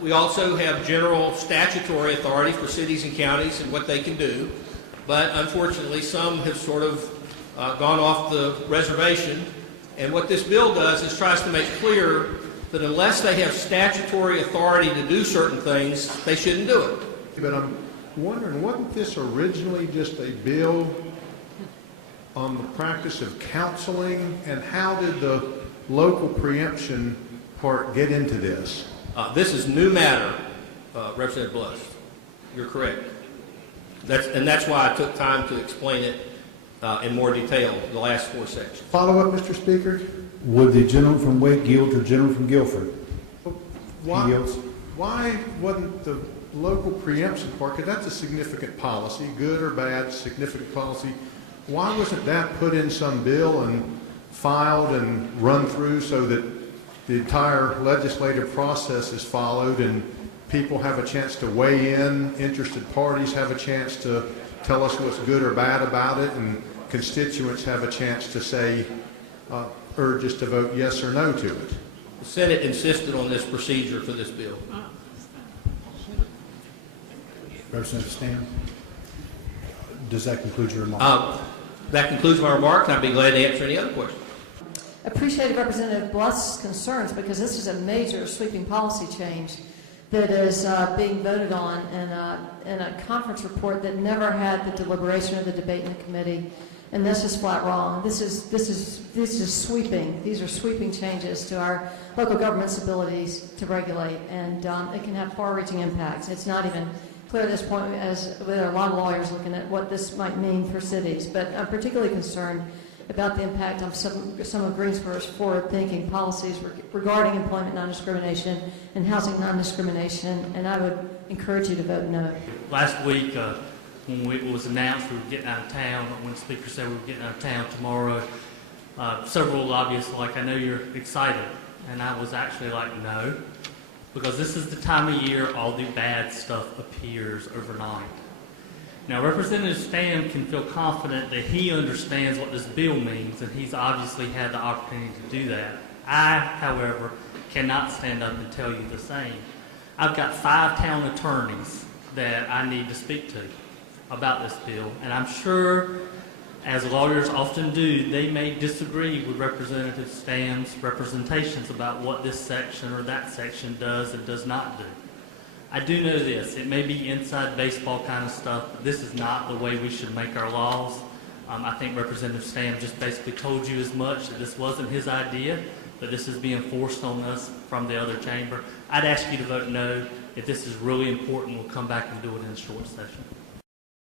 We also have general statutory authority for cities and counties and what they can do, but unfortunately some have sort of gone off the reservation, and what this bill does is tries to make clear that unless they have statutory authority to do certain things, they shouldn't do it. But I'm wondering, wasn't this originally just a bill on the practice of counseling, and how did the local preemption part get into this? This is new matter, Representative Bluss. You're correct. That's why I took time to explain it in more detail, the last 4 sections. Follow up, Mr. Speaker? Would the gentleman from Wake yield to the gentleman from Guilford? Why, He yields. why wasn't the local preemption part, because that's a significant policy, good or bad, significant policy, why wasn't that put in some bill and filed and run through so that the entire legislative process is followed and people have a chance to weigh in, interested parties have a chance to tell us what's good or bad about it, and constituents have a chance to say, urge us to vote yes or no to it? The Senate insisted on this procedure for this bill. Representative Stam, does that conclude your remarks? That concludes my remarks, and I'd be glad to answer any other questions. Appreciate Representative Bluss's concerns, because this is a major sweeping policy change that is being voted on in a conference report that never had the deliberation or the debate in the committee, and this is flat wrong. This is sweeping. These are sweeping changes to our local government's abilities to regulate, and it can have far-reaching impacts. It's not even clear at this point, as there are a lot of lawyers looking at what this might mean for cities, but I'm particularly concerned about the impact on some of Greensboro's forward-thinking policies regarding employment non-discrimination and housing non-discrimination, and I would encourage you to vote no. Last week, when it was announced we were getting out of town, when the speaker said we were getting out of town tomorrow, several lobbyists were like, I know you're excited. And I was actually like, no, because this is the time of year all the bad stuff appears overnight. Now, Representative Stam can feel confident that he understands what this bill means, and he's obviously had the opportunity to do that. I, however, cannot stand up and tell you the same. I've got 5 town attorneys that I need to speak to about this bill, and I'm sure, as lawyers often do, they may disagree with Representative Stam's representations about what this section or that section does and does not do. I do know this, it may be inside baseball kind of stuff, but this is not the way we should make our laws. I think Representative Stam just basically told you as much, that this wasn't his idea, but this is being forced on us from the other chamber. I'd ask you to vote no. If this is really important, we'll come back and do it in a short session.